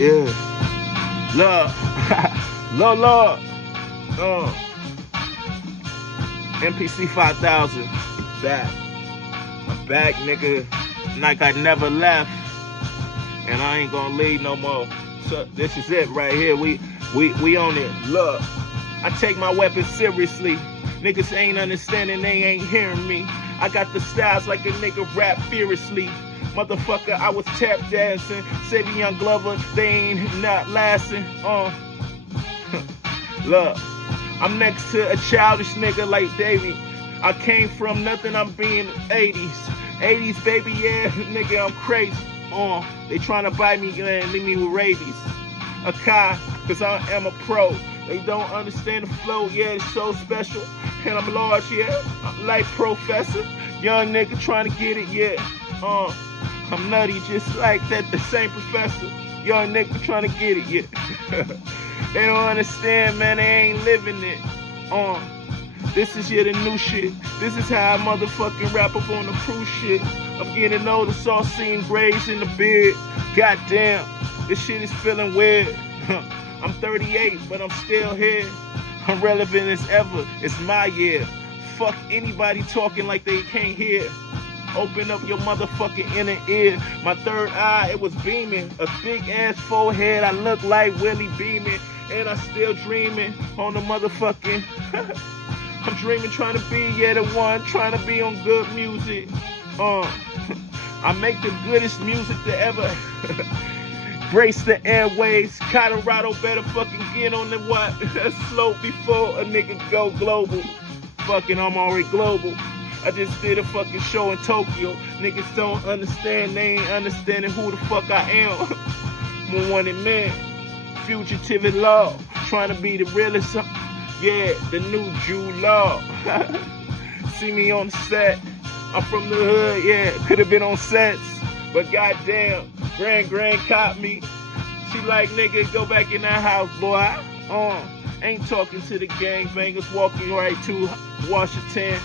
Yeah. Love. Lord. MPC 5000. Back. I'm back, nigga. Like I never left. And I ain't gonna leave no more. So this is it right here. We on it. Look. I take my weapon seriously. Niggas ain't understanding, they ain't hearing me. I got the styles like a nigga rap furiously. Motherfucker, I was tap dancing. Savion Glover, they ain't not lasting. Look, I'm next to a childish nigga like Davey. I came from nothing, I'm being 80s. 80s, baby, yeah, nigga, I'm crazy. They tryna bite me and leave me with rabies. A car, cause I am a pro. They don't understand the flow, yeah, it's so special. And I'm large, yeah, I'm like Professor. Young nigga trying to get it, yeah. I'm nutty just like that, the same professor. Young nigga trying to get it, yeah. They don't understand, man, they ain't living it. This is the new shit. This is how I motherfucking rap up on the cruise shit. I'm getting older, saucy and grays in the beard. Goddamn, this shit is feeling weird. I'm 38, but I'm still here. I'm relevant as ever, it's my year. Fuck anybody talking like they can't hear. Open up your motherfucking inner ear. My third eye, it was beaming. A big ass forehead, I look like Willie Beeman. And I still dreaming on the motherfucking I'm dreaming, trying to be, yeah, the one, trying to be on good music. I make the goodest music to ever grace the airwaves. Colorado better fucking get on the what? Slope before a nigga go global. Fucking, I'm already global. I just did a fucking show in Tokyo. Niggas don't understand, they ain't understanding who the fuck I am. I'm a wanted man, fugitive in law, trying to be the realest. Yeah, the new Jew law. See me on the set. I'm from the hood, yeah, could have been on sets. But goddamn, Grand caught me. She like, nigga, go back in that house, boy. Ain't talking to the gangbangers, walking right to Washington.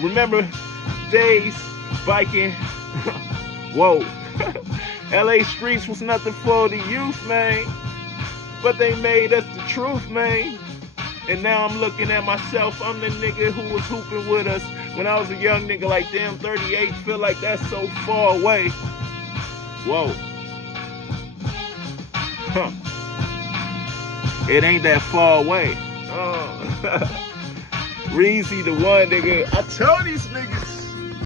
Remember days biking. Whoa. LA streets was nothing for the youth, man. But they made us the truth, man. And now I'm looking at myself. I'm the nigga who was hooping with us when I was a young nigga. Like, damn, 38, feel like that's so far away. Whoa. Huh. It ain't that far away. Reezy the one, nigga. I told these niggas.